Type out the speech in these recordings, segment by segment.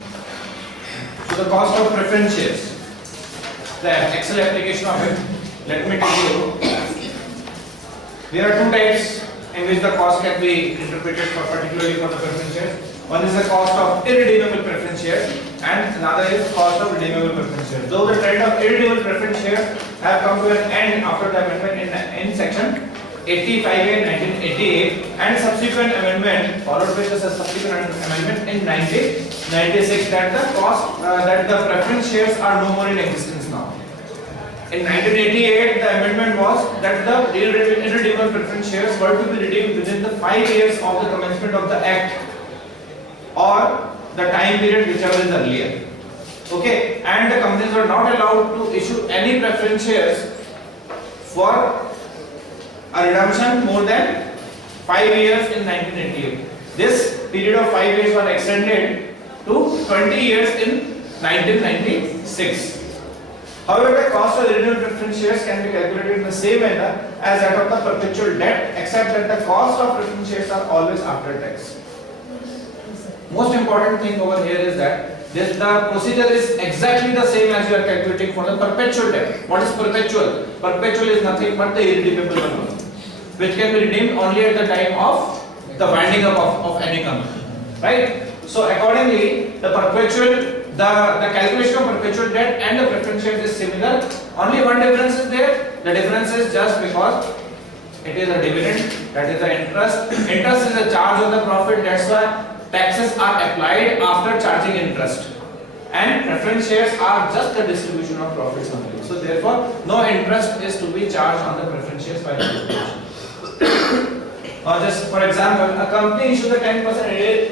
So the cost of preference shares, the Excel application of it. Let me tell you. There are two types in which the cost can be interpreted for particularly for the preference shares. One is the cost of irredeemable preference shares and another is cost of redeemable preference shares. Though the trend of irredeemable preference shares have come to an end after the amendment in section 85A 1988 and subsequent amendment followed by the subsequent amendment in 1996 that the cost that the preference shares are no more in existence now. In 1988 the amendment was that the irredeemable preference shares were to be redeemed within the 5 years of the commencement of the act or the time period whichever is earlier. Okay, and the companies were not allowed to issue any preference shares for a redemption more than 5 years in 1988. This period of 5 years was extended to 20 years in 1996. However, the cost of irredeemable preference shares can be calculated in the same manner as that of the perpetual debt, except that the cost of preference shares are always after tax. Most important thing over here is that the procedure is exactly the same as you are calculating for the perpetual debt. What is perpetual? Perpetual is nothing but the irredeemable one, which can be redeemed only at the time of the winding up of any company, right? So accordingly, the calculation of perpetual debt and the preference shares is similar. Only one difference is there. The difference is just because it is a dividend, that is the interest. Interest is a charge on the profit. That's why taxes are applied after charging interest. And preference shares are just the distribution of profits only. So therefore, no interest is to be charged on the preference shares by the distribution. Just for example, a company issues a 10%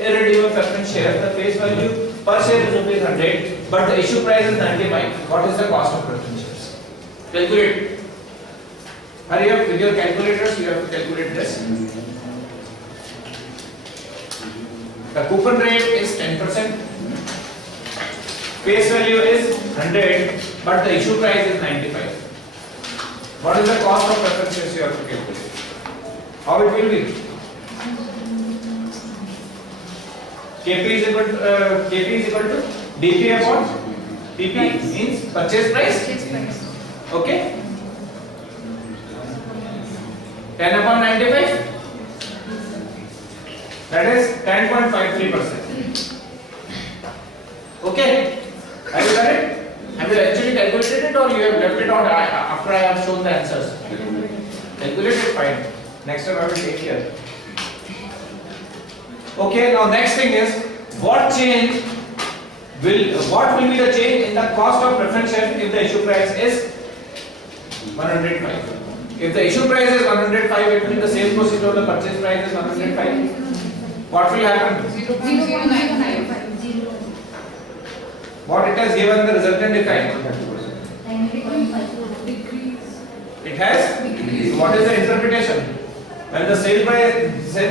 irredeemable preference share. The face value per share is rupees 100, but the issue price is 95. What is the cost of preference shares? Calculate. Hurry up with your calculators. You have to calculate this. The coupon rate is 10%. Face value is 100, but the issue price is 95. What is the cost of preference shares you have to calculate? How it will be? KP is equal to DP upon PP means purchase price. Okay. 10 upon 95. That is 10.53%. Okay. Have you done it? Have you actually calculated it or you have left it out after I have shown the answers? Calculated, fine. Next time I will take care. Okay, now next thing is what will be the change in the cost of preference shares if the issue price is 105. If the issue price is 105, it means the sale proceeds of the purchase price is 105. What will happen? 0.95. What it has given the resultant effect? It has decreased. What is the interpretation? When the sale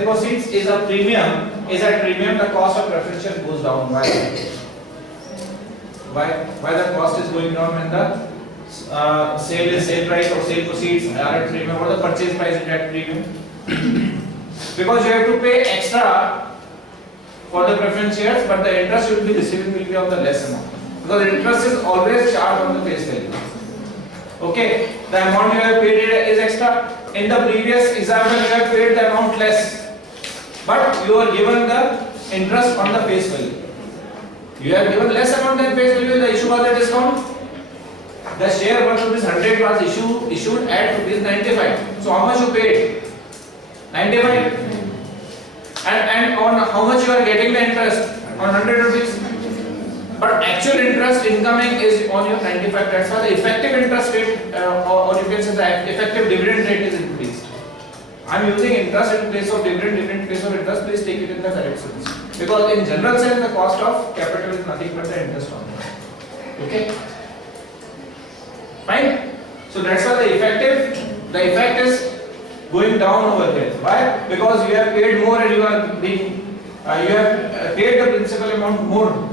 proceeds is at premium, the cost of preference share goes down. Why? Why the cost is going down when the sale price or sale proceeds are at premium or the purchase price is at premium? Because you have to pay extra for the preference shares, but the interest you will be receiving will be of the less amount. Because interest is always charged on the face value. Okay, the amount you have paid is extra. In the previous example, you have paid the amount less, but you are given the interest on the face value. You have given less amount than face value. The issue was a discount. The share worth rupees 100 was issued at rupees 95. So how much you paid? 95. And on how much you are getting the interest? On 100 rupees. But actual interest incoming is on your 95. That's why the effective interest rate, or you can say the effective dividend rate is increased. I am using interest in place of dividend in place of interest. Please take it in the correct sense. Because in general sense, the cost of capital is nothing but the interest on it. Okay. Fine. So that's why the effect is going down over here. Why? Because you have paid more and you have paid the principal amount more.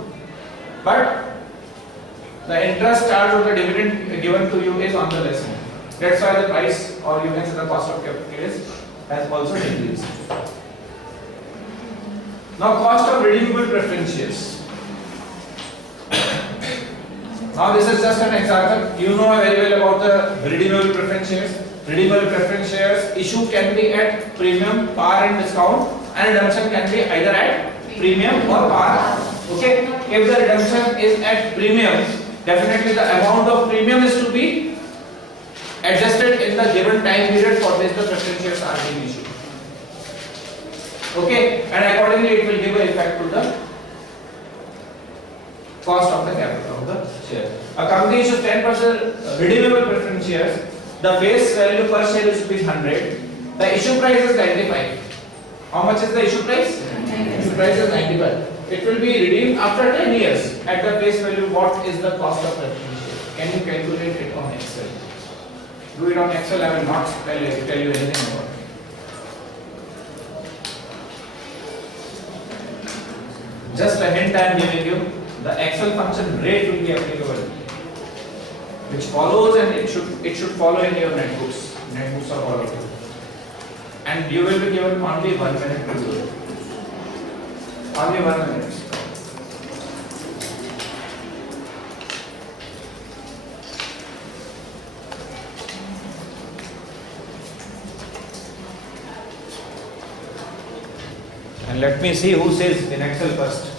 But the interest charge or the dividend given to you is on the less end. That's why the price, or you can say the cost of capital has also decreased. Now cost of redeemable preference shares. Now this is just an example. You know very well about the redeemable preference shares. Redeemable preference shares issue can be at premium, par and discount, and redemption can be either at premium or par. Okay. If the redemption is at premium, definitely the amount of premium is to be adjusted in the given time period for which the preference shares are being issued. Okay, and accordingly it will give an effect to the cost of the capital of the share. A company issues 10% redeemable preference shares. The face value per share is rupees 100. The issue price is 95. How much is the issue price? 95. Issue price is 95. It will be redeemed after 10 years. At the face value, what is the cost of preference share? Can you calculate it on Excel? Do it on Excel. I will not tell you anything about it. Just a hint I am giving you. The Excel function rate will be applicable, which follows, and it should follow in your netbooks. Netbooks are followed, and you will be given only 1 minute to do it. Only 1 minute. And let me see who says in Excel first.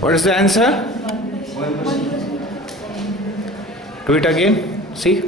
What is the answer? 1%. Do it again. See.